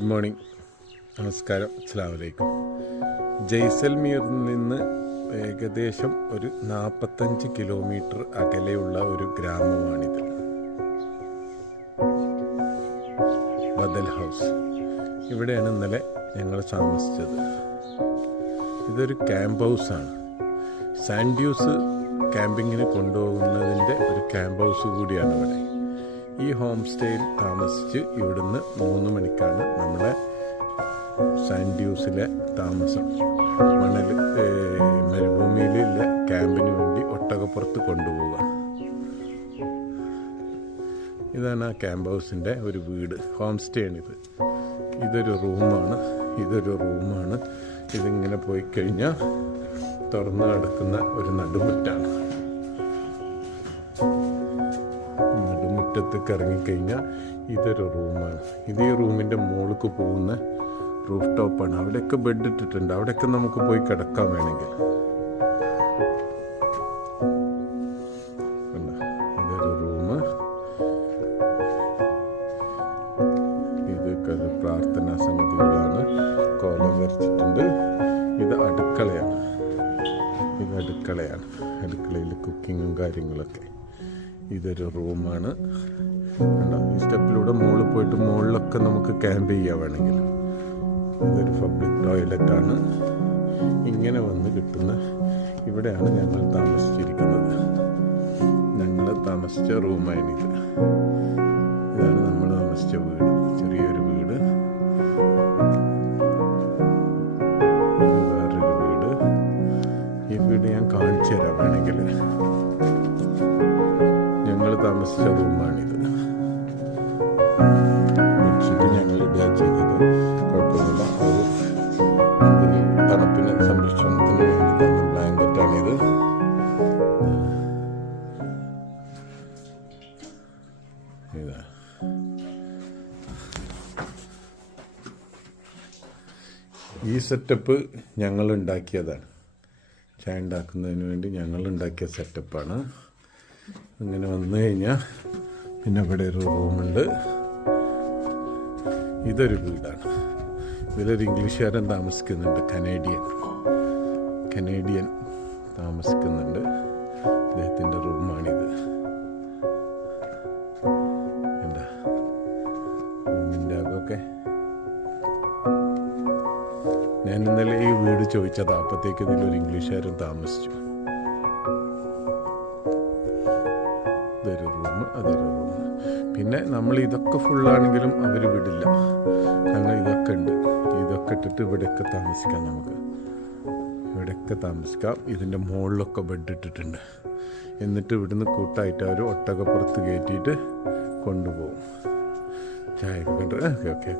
Good morning, നമസ്കാരം, അസ്സലാമു അലൈക്കും. ജയ്സൽമീറിൽ നിന്ന് ഏകദേശം ഒരു 45 കിലോമീറ്റർ അകലെയുള്ള ഒരു ഗ്രാമമാണിത്. ബദൽ ഹൗസ്. ഇവിടെയാണ് ഇന്നലെ ഞങ്ങൾ താമസിച്ചത്. ഇതൊരു ക്യാമ്പ് ഹൗസാണ്. സാൻഡ്യൂസ് ക്യാമ്പിങ്ങിന് കൊണ്ടുപോകുന്നതിൻ്റെ ഒരു ക്യാമ്പ് ഹൗസ് കൂടിയാണ് ഇവിടെ. ഈ ഹോം സ്റ്റേയിൽ താമസിച്ച് ഇവിടുന്ന് 3 മണിക്കാണ് നമ്മളെ സാൻഡ്യൂസിലെ താമസം. മരുഭൂമിയിലുള്ള ക്യാമ്പിന് വേണ്ടി ഒട്ടകപ്പുറത്ത് കൊണ്ടുപോവുക. ഇതാണ് ആ ക്യാമ്പ് ഹൗസിൻ്റെ ഒരു വീട്. ഹോം സ്റ്റേ ആണിത്. ഇതൊരു റൂമാണ്. ഇതിങ്ങനെ പോയി കഴിഞ്ഞാൽ തുറന്നു കിടക്കുന്ന ഒരു നടുമുറ്റാണ്. നടുമുറ്റത്തേക്ക് ഇറങ്ങിക്കഴിഞ്ഞാൽ ഇതൊരു റൂമാണ്. ഇത് ഈ റൂമിൻ്റെ മുകളിലേക്ക് പോകുന്ന റൂഫ് ടോപ്പാണ്. അവിടെയൊക്കെ ബെഡ് ഇട്ടിട്ടുണ്ട്. അവിടെയൊക്കെ നമുക്ക് പോയി കിടക്കാൻ വേണമെങ്കിൽ. ഇതൊരു റൂം. ഇതൊക്കെ പ്രാർത്ഥനാ സംഗതികളാണ്. കോലം വരച്ചിട്ടുണ്ട്. ഇത് അടുക്കളയാണ്. അടുക്കളയിൽ കുക്കിങ്ങും കാര്യങ്ങളൊക്കെ. ഇതൊരു റൂമാണ്. ഈ സ്റ്റെപ്പിലൂടെ മുകളിൽ പോയിട്ട് മുകളിലൊക്കെ നമുക്ക് ക്യാമ്പ് ചെയ്യാൻ വേണമെങ്കിൽ. ഇതൊരു പബ്ലിക് ടോയ്ലറ്റാണ്. ഇങ്ങനെ വന്ന് കിട്ടുന്ന ഇവിടെയാണ് ഞങ്ങൾ താമസിച്ചിരിക്കുന്നത്. ഞങ്ങൾ താമസിച്ച റൂമാണിത്. ഇതാണ് നമ്മൾ താമസിച്ച വീട്. ചെറിയൊരു വീട്. ഇത് വേറൊരു വീട്. ഈ വീട് ഞാൻ കാണിച്ചു തരാം വേണമെങ്കിൽ. ഞങ്ങൾ താമസിച്ച റൂമാണിത്. ബെഡ്ഷീറ്റ് ഞങ്ങൾ ഇടുക ചെയ്തത്. കുഴപ്പമില്ല. ഒരു തണുപ്പിന് സംരക്ഷണത്തിന് വേണ്ടി തന്ന ബ്ലാങ്കറ്റാണിത്. ഇതാ ഈ സെറ്റപ്പ് ഞങ്ങൾ ഉണ്ടാക്കിയതാണ്. ചായ ഉണ്ടാക്കുന്നതിന് വേണ്ടി ഞങ്ങൾ ഉണ്ടാക്കിയ സെറ്റപ്പാണ്. ഇങ്ങനെ വന്നു കഴിഞ്ഞാൽ പിന്നെ ഇവിടെ ഒരു റൂമുണ്ട്. ഇതൊരു വീടാണ്. ഇതിലൊരു ഇംഗ്ലീഷുകാരൻ താമസിക്കുന്നുണ്ട്. കനേഡിയൻ താമസിക്കുന്നുണ്ട്. അദ്ദേഹത്തിൻ്റെ റൂമാണിത്. എന്താ റൂമിൻ്റെ അകമൊക്കെ. ഞാൻ ഇന്നലെ ഈ വീട് ചോദിച്ചത്. അപ്പോഴത്തേക്ക് ഇതിലൊരു ഇംഗ്ലീഷുകാരൻ താമസിച്ചു. ഇതൊരു റൂം, അതൊരു റൂം. പിന്നെ നമ്മൾ ഇതൊക്കെ ഫുള്ളാണെങ്കിലും അവർ വിടില്ല. കാരണം ഇതൊക്കെ ഉണ്ട്. ഇതൊക്കെ ഇട്ടിട്ട് ഇവിടെയൊക്കെ താമസിക്കാം. നമുക്ക് ഇവിടെയൊക്കെ താമസിക്കാം. ഇതിൻ്റെ മുകളിലൊക്കെ ബെഡ് ഇട്ടിട്ടുണ്ട്. എന്നിട്ട് ഇവിടുന്ന് കൂട്ടായിട്ട് അവർ ഒട്ടകപ്പുറത്ത് കയറ്റിയിട്ട് കൊണ്ടുപോകും. ചായ ഒക്കെ. ഓക്കെ.